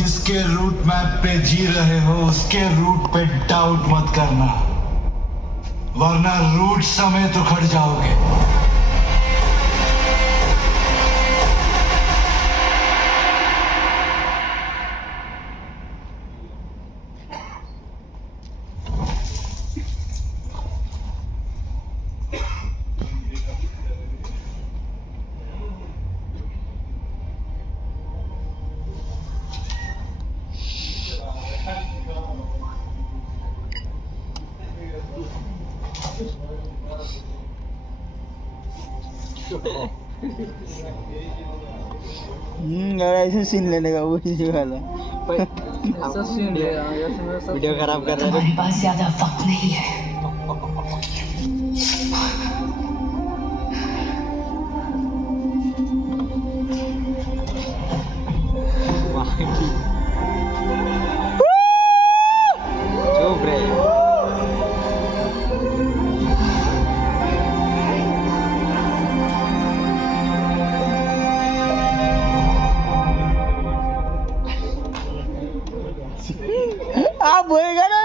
जिसके route map पे जी रहे हो उसके रूट पे डाउट मत करना, वरना रूट समेत उखड़ जाओगे। ऐसे सीन लेने का वही वाला ऐसा सीन ले वीडियो खराब कर रहा है। हमारे पास ज्यादा वक्त नहीं है। चुप रे। आप बोलेगा ना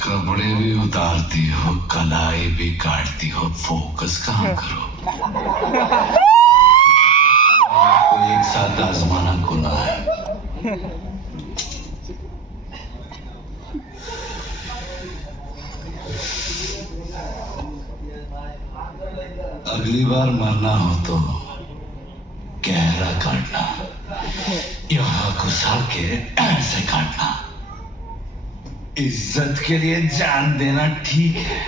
कपड़े भी उतारती हो, कलाई भी काटती हो, फोकस कहाँ करो। एक साथ आजमाना गुनाह है। अगली बार मरना हो तो गहरा काटना, यहाँ घुसा के ऐसे काटना। इज्जत के लिए जान देना ठीक है,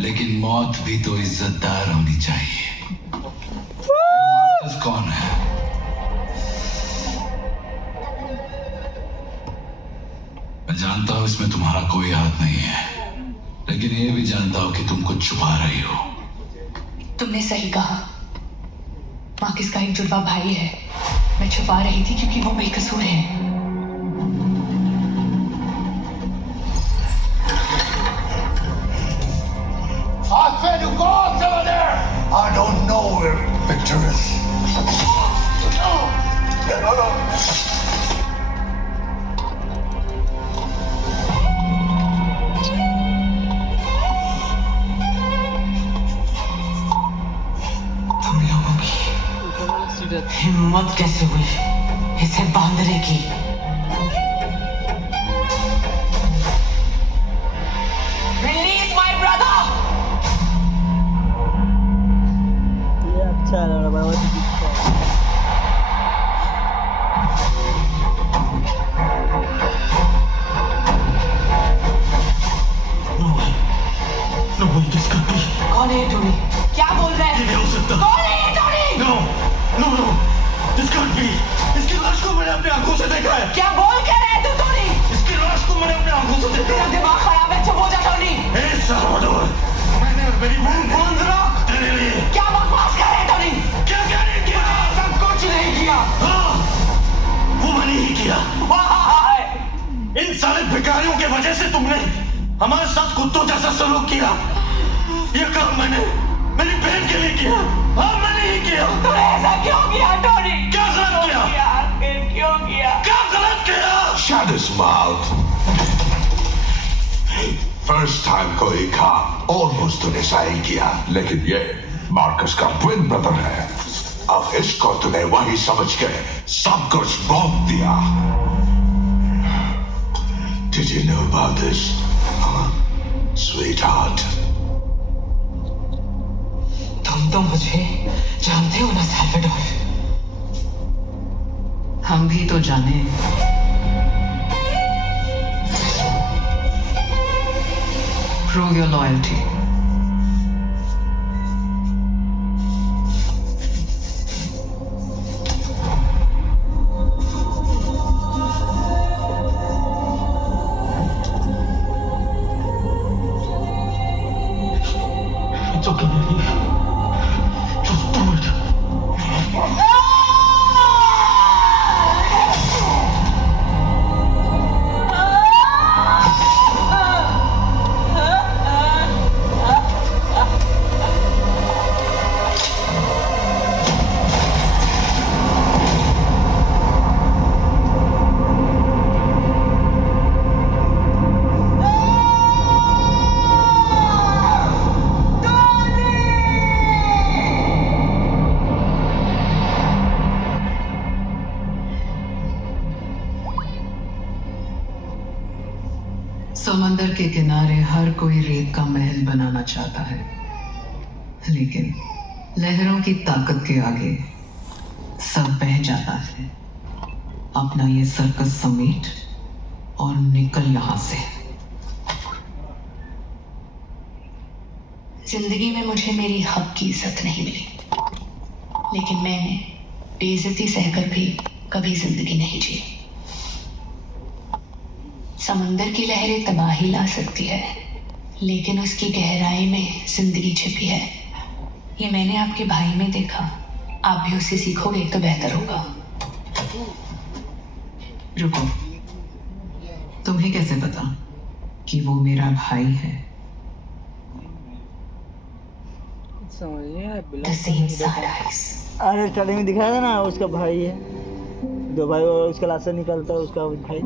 लेकिन मौत भी तो इज्जतदार होनी चाहिए। मार्कस कौन है? मैं जानता हूं इसमें तुम्हारा कोई हाथ नहीं है, लेकिन ये भी जानता हूं कि तुम कुछ छुपा रही हो। तुमने सही कहा, मार्कस का एक जुड़वा भाई है। मैं छुपा रही थी क्योंकि वो बेकसूर है। I said to go over there. I don't know where Victor is. तुम लोगों की हिम्मत कैसे हुई इसे बांधने की? Release my brother! ये अच्छा लग रहा है। No way, this can't be. कौन है ये टोनी? क्या बोल रहे ये हैं? नहीं हो सकता। कौन है ये Tony? No, this can't be. इसकी लाश को मैंने अपनी आंखों से देखा है। क्या बोल के रहे तू टोनी? इसकी लाश को मैंने अपनी आंखों से देखा तेरा है। दिमाग खराब है, चुप हो जा टोनी। ए साल्वाडोर, मैंने और मेरी बहन ने बंद रख। तेरे लिए क्या बकवास कर रहे हैं टोनी? क्या नहीं किया? सब कुछ नहीं किया। हाँ, वो मैंने ही किया। Why? इन सारे भिखारियों की वजह से तुमने हमारे साथ कुत्तों जैसा सलूक किया। ये काम मैंने मेरी बहन के लिए किया। हाँ, मैंने ही किया। तूने ऐसा क्यों किया टोनी? क्या गलत किया? आखिर क्यों किया? क्या गलत किया? Shut his mouth. First time कोई काम ऑलमोस्ट तूने सही किया, लेकिन ये मार्कस का ट्विन ब्रदर है। अब इसको तूने वही समझ के सब कुछ भोग दिया। Did you know about this, huh? Sweetheart? तुम तो मुझे जानते हो ना सैल्वाडोर? हम भी तो जाने। Prove your loyalty. It's okay, baby. Just do it. समंदर के किनारे हर कोई रेत का महल बनाना चाहता है, लेकिन लहरों की ताकत के आगे सब बह जाता है। अपना ये सर्कस समेट और निकल यहां से। जिंदगी में मुझे मेरी हक की इज्जत नहीं मिली, लेकिन मैंने बेइज्जती सहकर भी कभी जिंदगी नहीं जी। समंदर की लहरें तबाही ला सकती है, लेकिन उसकी गहराई में जिंदगी छिपी है। ये मैंने आपके भाई में देखा, आप भी उससे सीखोगे तो बेहतर होगा। रुको, तुम्हें कैसे पता कि वो मेरा भाई है? समझ नहीं आया The same sad eyes. अरे स्टार्टिंग में दिखाया था ना, उसका भाई है, दो भाई और उसका लाशा निकलता है उसका भाई,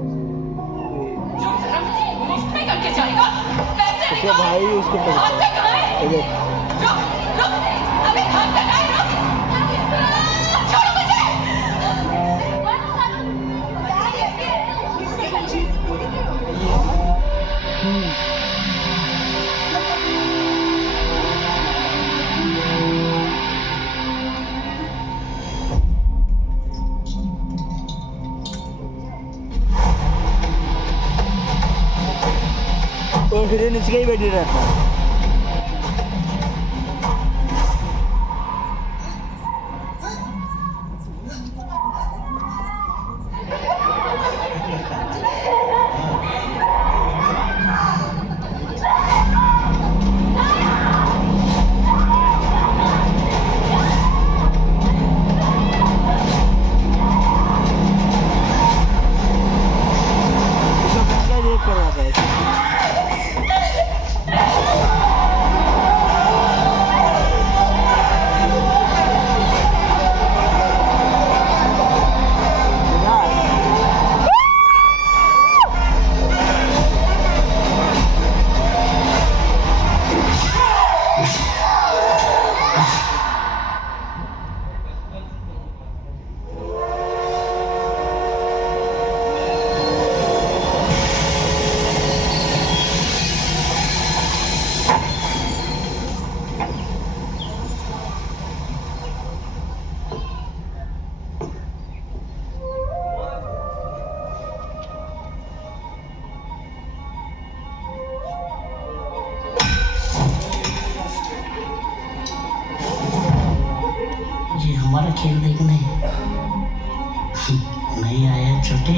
उसका भाई उसको पकड़ता है। और हीरोइन इसके ही बैठी रहता है। हमारा खेल देखने नहीं आया छोटे।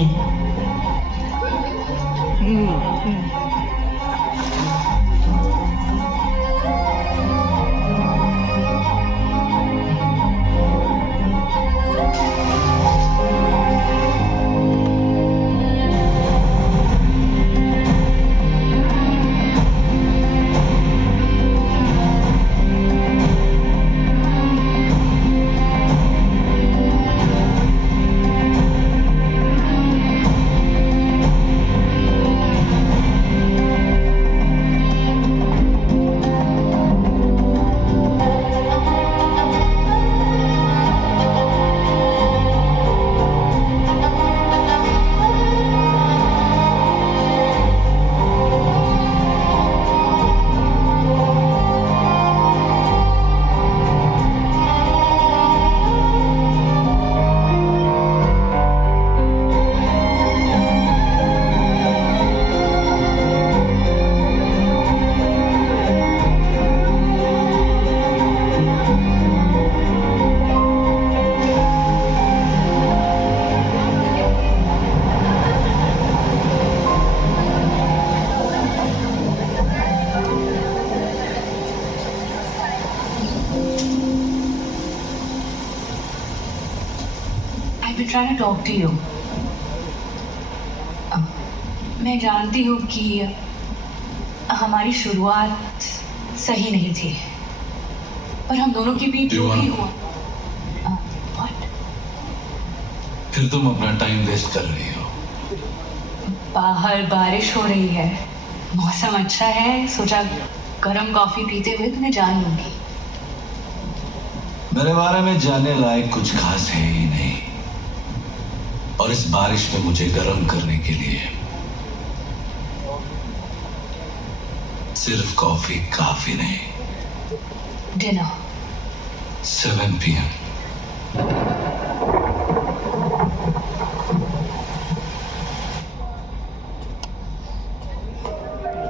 trying to talk to you. मैं जानती हूँ कि हमारी शुरुआत सही नहीं थी, पर हम दोनों के बीच जो भी हुआ। What? फिर तुम अपना टाइम वेस्ट कर रही हो। बाहर बारिश हो रही है, मौसम अच्छा है, सोचा गर्म कॉफी पीते हुए तुम्हें जान लूंगी। मेरे बारे में जानने लायक कुछ खास है ही नहीं, और इस बारिश में मुझे गर्म करने के लिए सिर्फ कॉफी काफी नहीं। Dinner 7 PM।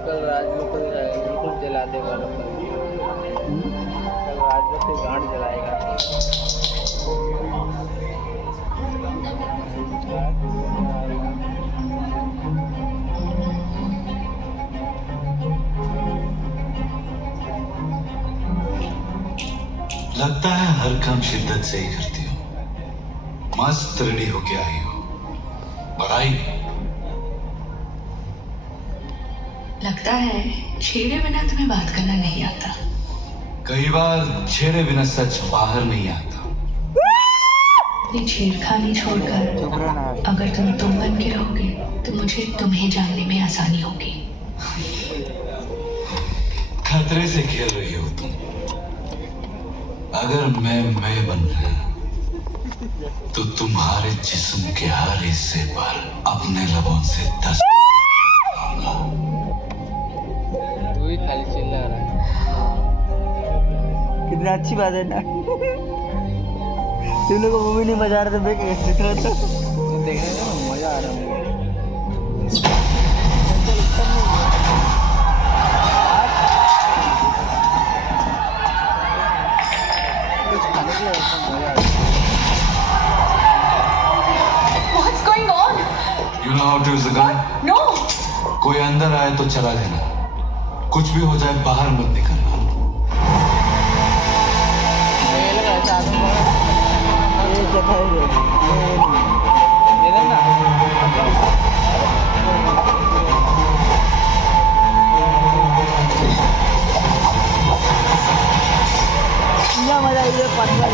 कल राज को बिल्कुल जला देगा लोग। कल राज को तो गांड जलाएगा। लगता है हर काम शिद्दत से ही करती हो। मस्त रेडी होके आई हो। बधाई। लगता है छेड़े बिना तुम्हें बात करना नहीं आता। कई बार छेड़े बिना सच बाहर नहीं आता। ये छेड़खानी छोड़कर अगर तुम बन के रहोगे तो मुझे तुम्हें जानने में आसानी होगी। खतरे से खेल रही हो तुम। अगर मैं बन गया तो तुम्हारे जिस्म के हर हिस्से पर अपने लबों से 10 तू ही खाली चिल्ला रहा है। कितना अच्छी बात है ना। तुम लोग को मूवी नहीं मजा आ रहा था, मैं कैसे था देखने में मजा आ रहा है। कुछ खाने के लिए मजा आ रहा है। What's going on? You know how to use the gun? No. कोई अंदर आए तो चला देना। कुछ भी हो जाए बाहर मत निकलना। ये लगा ऐसा आदमी ये क्या था ये? दे देना। क्या मजा आई है पटना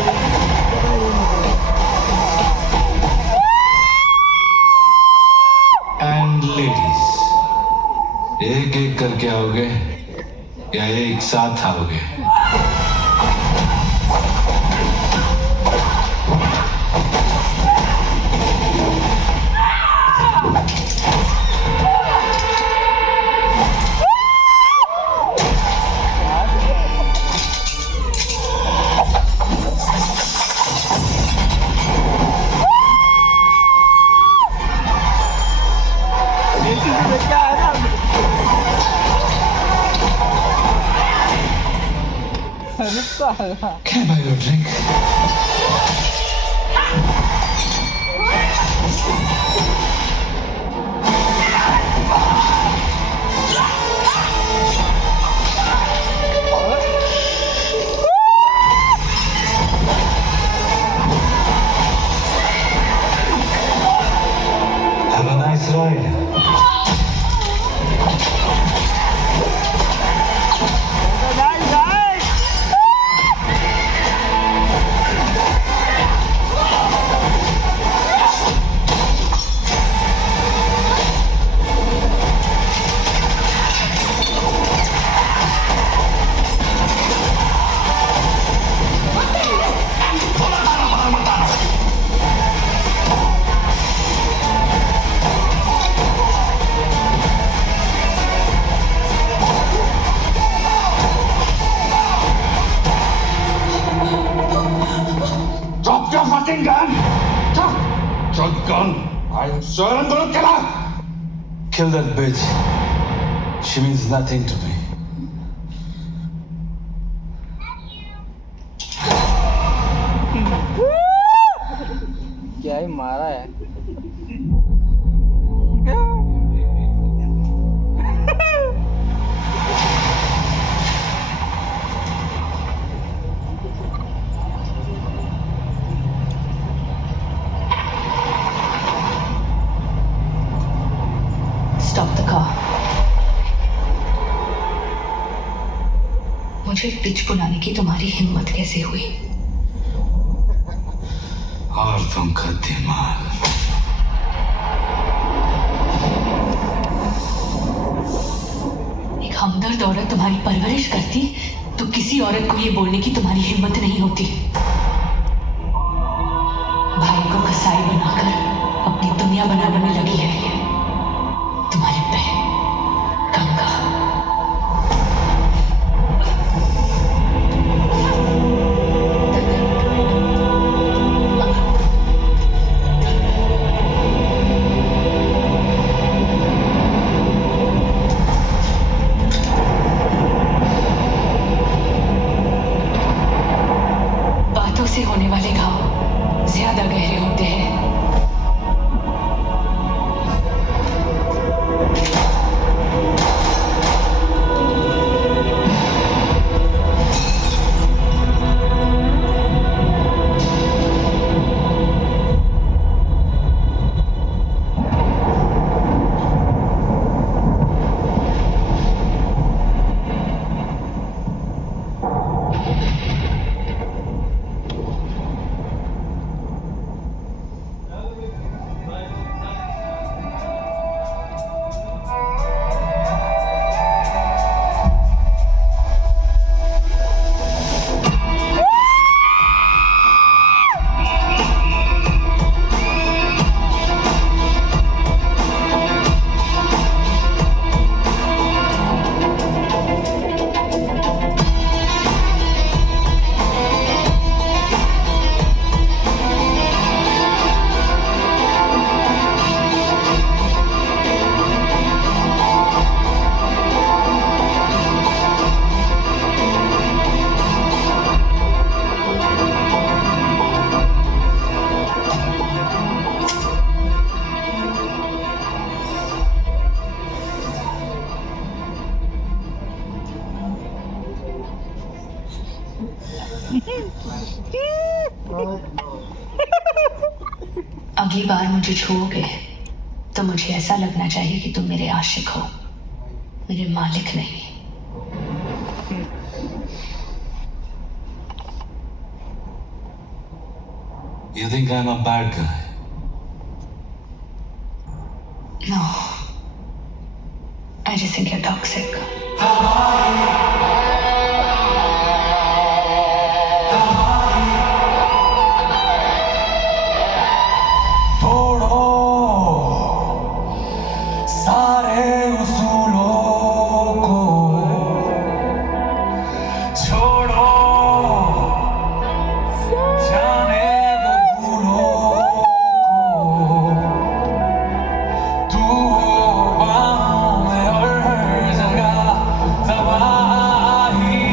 एंड लेडीज, एक एक करके आओगे या एक साथ आओगे? क्या है ना Can I buy you a drink? Have a nice ride. Drop your fucking gun! Drop your gun! I'm sure I'm gonna kill her! Kill that bitch. She means nothing to me. क्या ही मारा है। Stop the car. मुझे pitch बुलाने की तुम्हारी हिम्मत कैसे हुई? और तुमका दिमाग। एक हमदर्द औरत तुम्हारी परवरिश करती तो किसी औरत को ये बोलने की तुम्हारी हिम्मत नहीं होती। भाई को कसाई बनाकर अपनी दुनिया बनाने में लगी है तुम्हारी बहन गंगा। अगली बार मुझे छूओगे तो मुझे ऐसा लगना चाहिए कि तुम मेरे आशिक हो, मेरे मालिक नहीं। You think I'm a bad guy? No, I just think you're toxic. तोड़ो सारे उसूलों को, छोड़ो जाने दो भूलों को। तू हो बाहों में और हर जगह तबाही।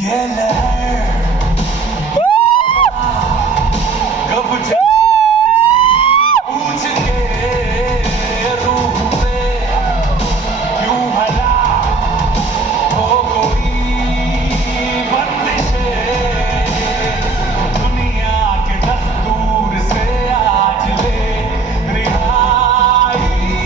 ये लहर कब पूछ के रूह पे क्यों भला हो कोई बंदिशें, दुनिया के दस्तूर से आज ले रिहाई।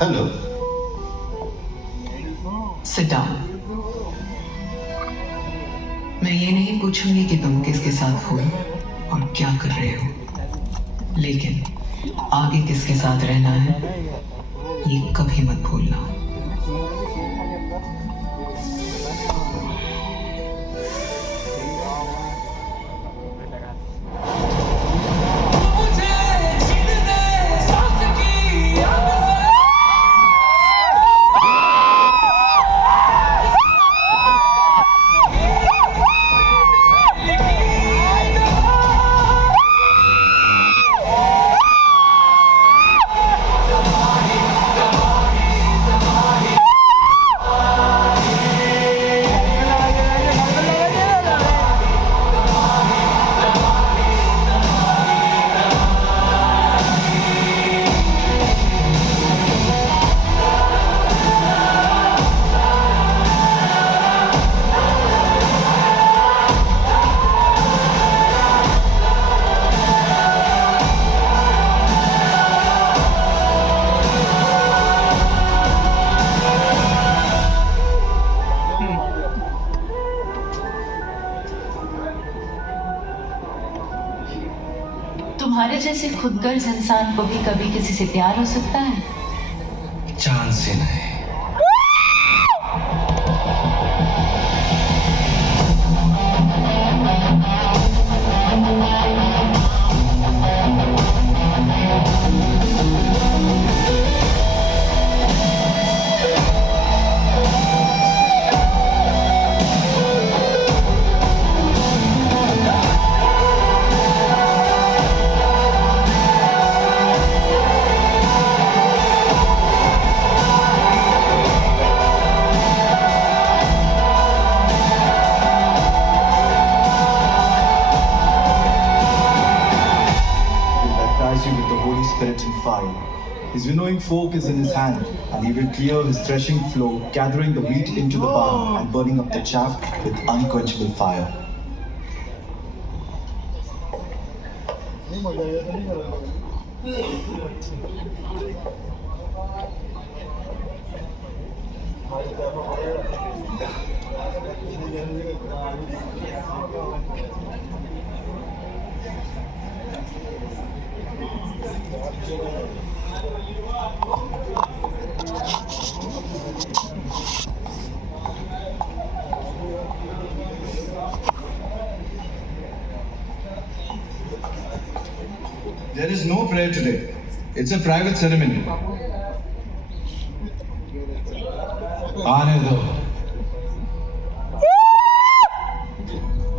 हेलो। Sit down. मैं ये नहीं पूछूंगी कि तुम किसके साथ हो और क्या कर रहे हो, लेकिन आगे किसके साथ रहना है ये कभी मत भूलना। तुम्हारे जैसे खुदगर्ज इंसान को भी कभी किसी से प्यार हो सकता है? चांस ही नहीं। You with the Holy Spirit and fire. His winnowing fork is in his hand, and he will clear his threshing floor, gathering the wheat into the barn and burning up the chaff with unquenchable fire. There is no prayer today. It's a private ceremony. आने दो।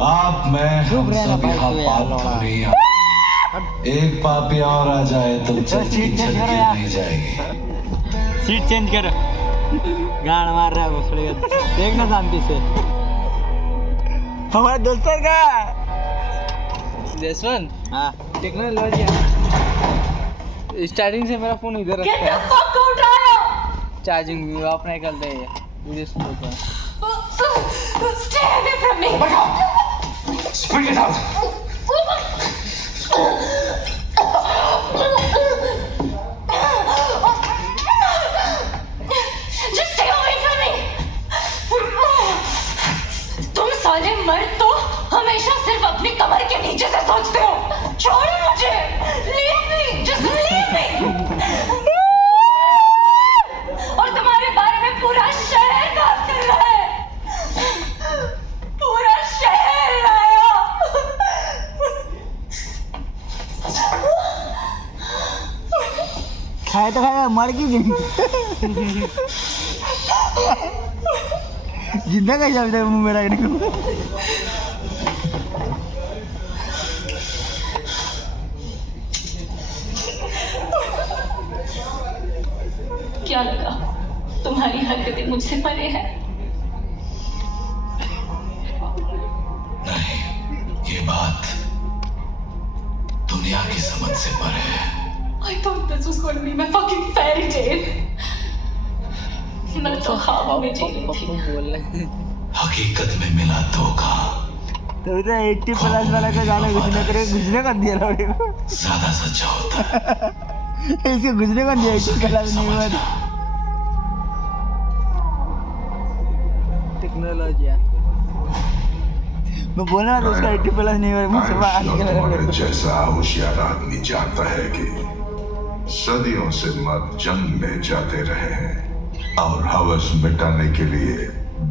आप मैं हम सब यहाँ पाप धोने आए। एक पापी और आ जाए तो चर्च की छत गिर नहीं जाएगी। सीट चेंज कर। गाड़ मार रहा है भोसड़ी का। देखना शांति से। हमारे दोस्तों का। जसवंत, हाँ। टेक्नोलॉजी स्टार्टिंग से मेरा फोन इधर रखा है। चार्जिंग भी अपना निकलते हैं मुझे speaker. Stay away from me. Oh my God! Spit it out. Just stay away from me. तुम साले मर्द तो हमेशा सिर्फ अपनी कमर के नीचे से सोचते हो। छोड़ो मुझे। Leave me. Just leave me. और तुम्हारे बारे में पूरा शहर बात कर रहा है। पूरा शहर लाया। खाए तो खाए मर क्यों गई? जिंदा कैसे अभी तक मुंह में रखने को? क्या लगा तुम्हारी हरकतें मुझसे परे है? नहीं, ये बात दुनिया की समझ से परे है। I thought this was going to be my fucking fairy tale. मैं तो ख्वाब में जी रही थी। बोल रहे हैं। हकीकत में मिला धोखा। तो इधर 80+ वाला का गाना घुसने कर दिया लौड़े को। ज्यादा सच्चा होता है। इसके घुसने कर दिया 80+ नहीं हुआ। टेक्नोलॉजी मैं बोला तो उसका 80+ नहीं हुआ। मुझसे बात तुम्हारे जैसा होशियार आदमी जानता है कि सदियों से मर्द जंग में जाते रहे हैं और हवस मिटाने के लिए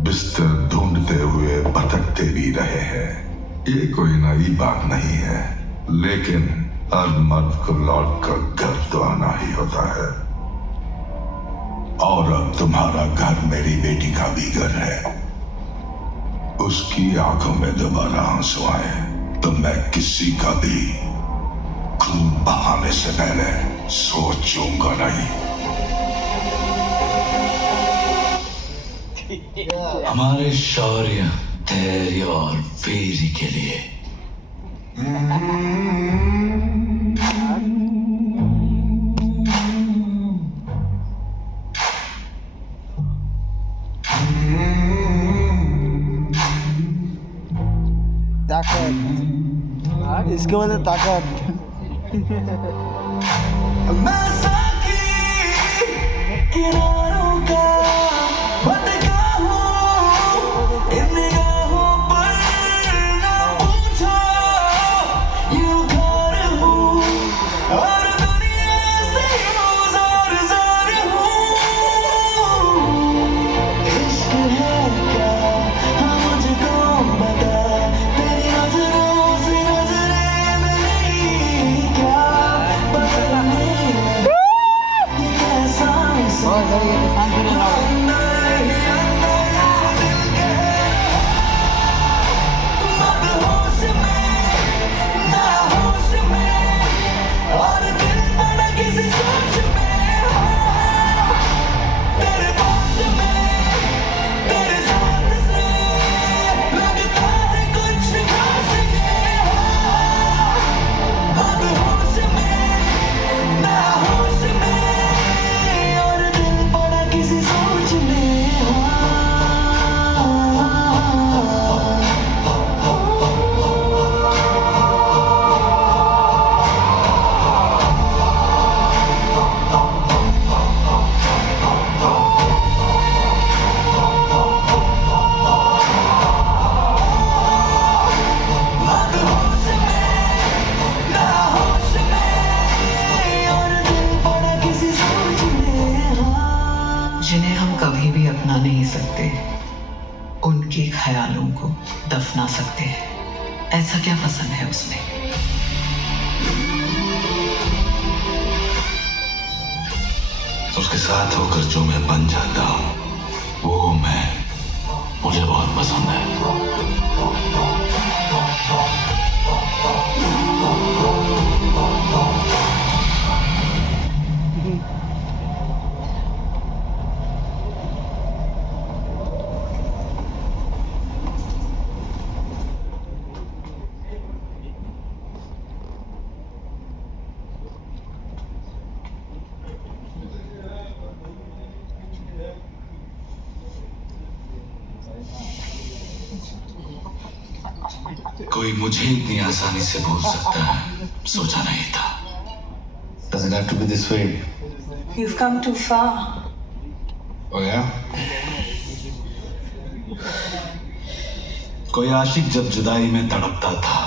बिस्तर ढूंढते हुए भटकते भी रहे हैं। ये कोई नई बात नहीं है, लेकिन हर मर्द को लौट कर घर तो आना ही होता है। और अब तुम्हारा घर मेरी बेटी का भी घर है। उसकी आंखों में दोबारा आंसू आए तो मैं किसी का भी खून बहाने से पहले सोचूंगा नहीं। हमारे शौर्य, धैर्य और वीर के लिए ताकत। इसके बाद ताकत। किनारों का को दफना सकते हैं। ऐसा क्या पसंद है उसमें? उसके साथ होकर जो मैं बन जाता हूँ वो मुझे बहुत पसंद है। कोई मुझे इतनी आसानी से भूल सकता है, सोचा नहीं था। Doesn't have to be this way. You've come too far. Oh yeah? कोई आशिक जब जुदाई में तड़पता था,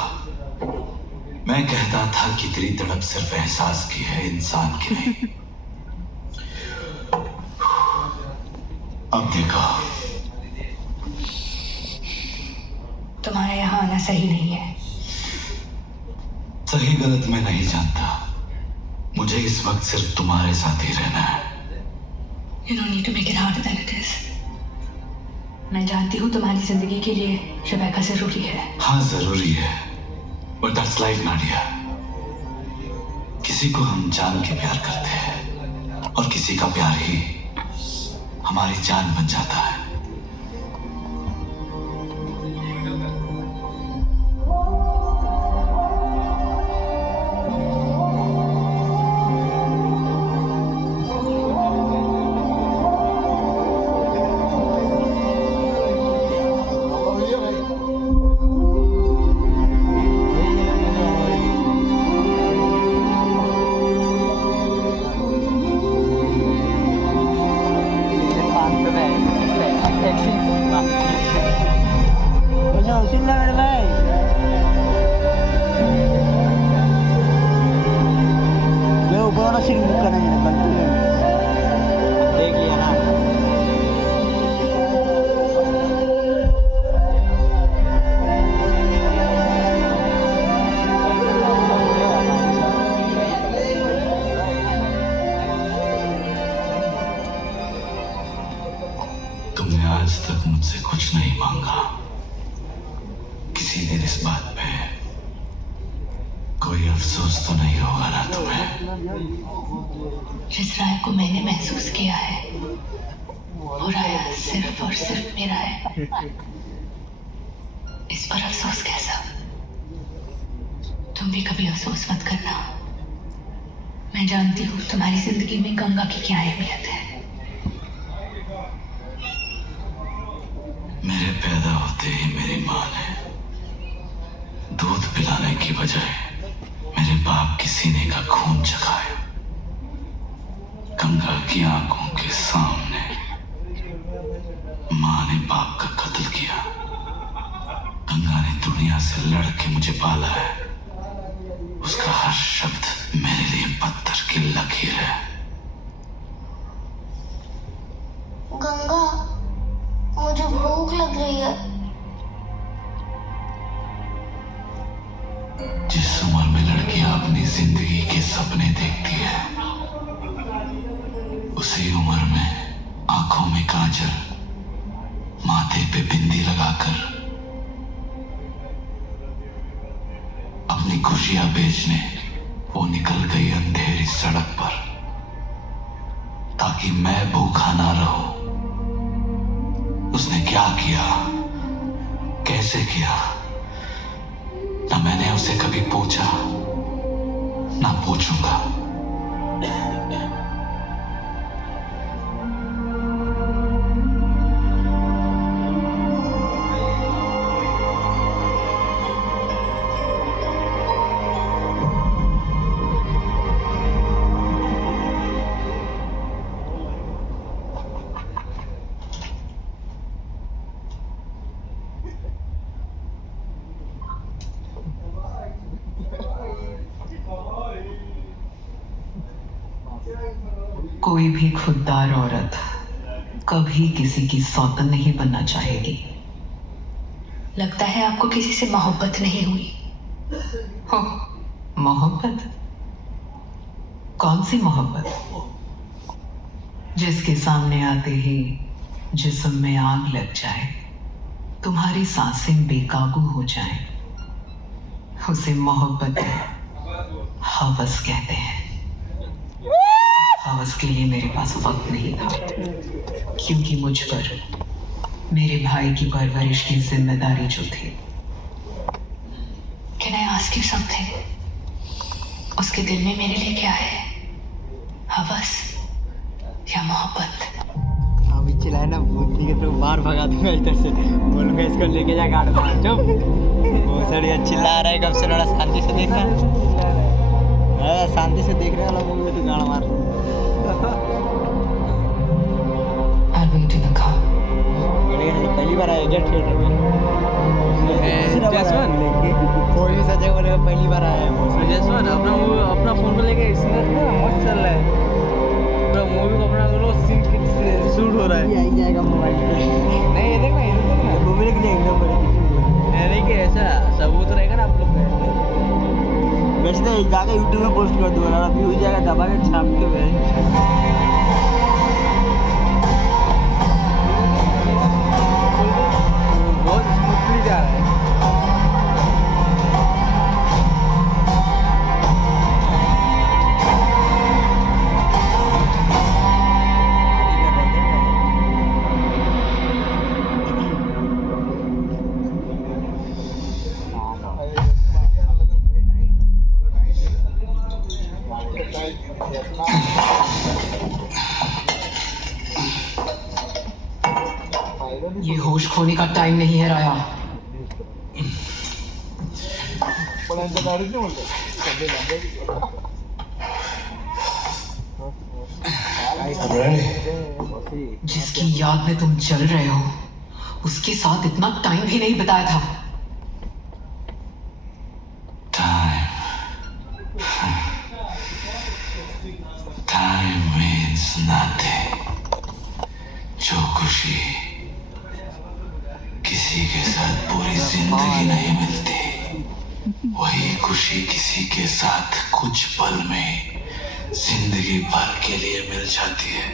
मैं कहता था कि तेरी तड़प सिर्फ एहसास की है, इंसान की नहीं। अब देखो, तुम्हारे यहाँ आना सही नहीं है। सही गलत मैं नहीं जानता, मुझे इस वक्त सिर्फ तुम्हारे साथ ही रहना है। You don't need to make it harder than it is. मैं जानती हूँ तुम्हारी जिंदगी के लिए रेबेका जरूरी है। हाँ जरूरी है, but that's life नाडिया। किसी को हम जान के प्यार करते हैं और किसी का प्यार ही हमारी जान बन जाता है। देख लिया ना। तुमने आज तक मुझसे कुछ नहीं मांगा, किसी दिन इस बात पे कोई अफसोस तो नहीं होगा ना तुम्हें? जिस राय को मैंने महसूस किया है वो राय सिर्फ और सिर्फ मेरा है। इस पर अफसोस कैसा? तुम भी कभी अफसोस मत करना। मैं जानती हूँ तुम्हारी जिंदगी में गंगा की क्या अहमियत है। मेरे पैदा होते ही मेरी माँ ने दूध पिलाने की बजाय मेरे बाप के सीने का खून चखाया। गंगा की आंखों के सामने माँ ने बाप का कत्ल किया। गंगा ने दुनिया से लड़ के मुझे पाला है। उसका हर शब्द मेरे लिए पत्थर की लकीर है। गंगा, मुझे भूख लग रही है। जिस उम्र में लड़कियां अपनी जिंदगी के सपने देखती है, उसी उम्र में आंखों में काजल, माथे पे बिंदी लगाकर अपनी खुशियां बेचने वो निकल गई अंधेरी सड़क पर, ताकि मैं भूखा ना रहूं। उसने क्या किया, कैसे किया, ना मैंने उसे कभी पूछा, ना पूछूंगा। कोई भी खुददार औरत कभी किसी की सौतन नहीं बनना चाहेगी। लगता है आपको किसी से मोहब्बत नहीं हुई। हो, मोहब्बत? कौन सी मोहब्बत जिसके सामने आते ही जिस्म में आग लग जाए, तुम्हारी सांसें बेकाबू हो जाएं, उसे मोहब्बत हवस कहते हैं। हवस के लिए मेरे पास वक्त नहीं था, क्योंकि मुझ पर मेरे भाई की परवरिश की जिम्मेदारी जो थी। Can I ask you something? उसके दिल में मेरे लिए क्या है? हवस या मोहब्बत? अभी चिल्लाए ना, भूतनी के तो बाहर भगा दूंगा इधर से, बोलूंगा इसको लेके जा गाड़ मार। चुप, वो सर ये चिल्ला रहा है, कब से थोड़ा शांति से देखना। शांति से देखने वाला मूवी में तो गाड़ मार। I'll wait in the car. पहली बार आया क्या थिएटर में? कोई भी सच बोलेगा पहली बार आया है। जसवंत अपना फोन को लेके मस्त चल रहा है, पूरा मूवी को अपना सीन शूट हो रहा है। आई जाएगा मोबाइल पे। नहीं ये देखना मूवी देख एकदम बड़े। नहीं कि ऐसा सबूत रहेगा ना आप लोग का। वैसे तो जाकर यूट्यूब में पोस्ट कर दूंगा ना, व्यूज जाएगा दबा के छाप के भाई। बहुत स्मूथली जा रहा है। ये होश खोने का टाइम नहीं है राया। जिसकी याद में तुम चल रहे हो, उसके साथ इतना टाइम भी नहीं बिताया था। Time means nothing. जो खुशी किसी के साथ पूरी जिंदगी नहीं मिलती, वही खुशी किसी के साथ कुछ पल में जिंदगी भर के लिए मिल जाती है।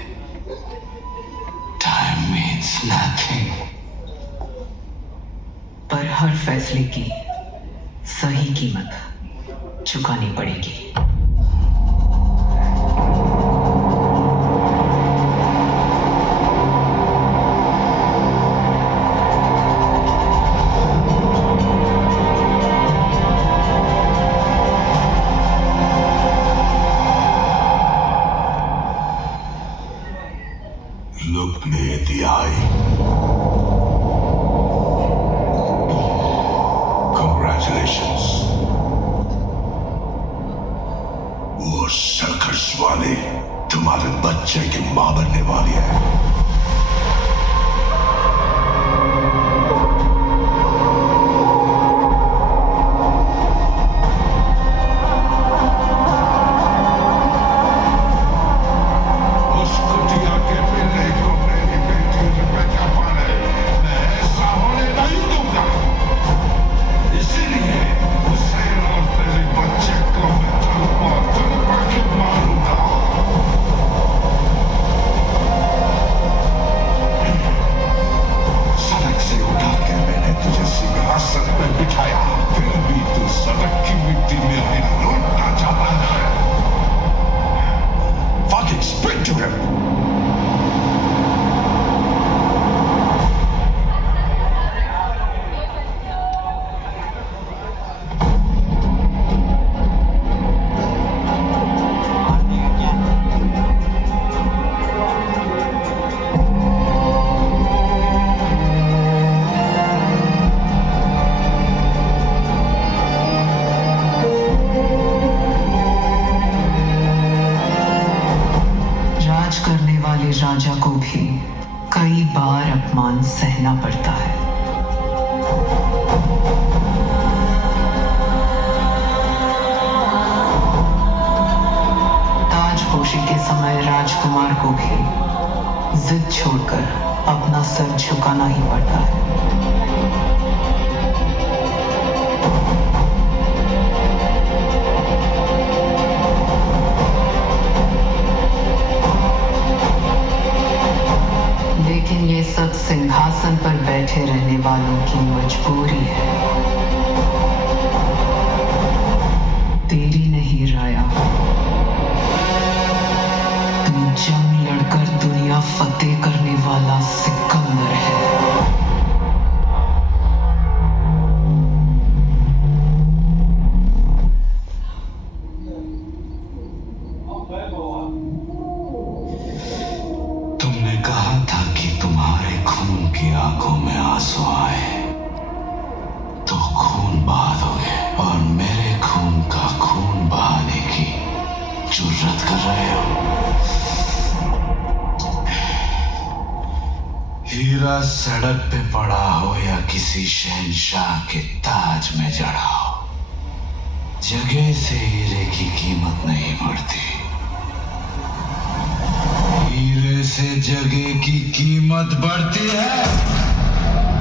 Time means nothing. पर हर फैसले की सही कीमत चुकानी पड़ेगी। Look me in the eye. Congratulations. वो सर्कस वाले तुम्हारे बच्चे की मां बनने वाली है। राजा को भी कई बार अपमान सहना पड़ता है। ताजपोशी के समय राजकुमार को भी जिद छोड़कर अपना सर झुकाना ही पड़ता है। वालों की मजबूरी है। तेरी नहीं राया, तू जंग लड़कर दुनिया फतेह करने वाला सिकंदर है। तुमने कहा था कि तुम्हारे खून की आंखों में आंसू आए तो खून बहा दोगे, और मेरे खून का खून बहाने की जुर्रत कर रहे हो। हीरा सड़क पे पड़ा हो या किसी शहंशाह के ताज में जड़ा हो, जगह से हीरे की कीमत नहीं बढ़ती। हीरे से जगह की कीमत बढ़ती है।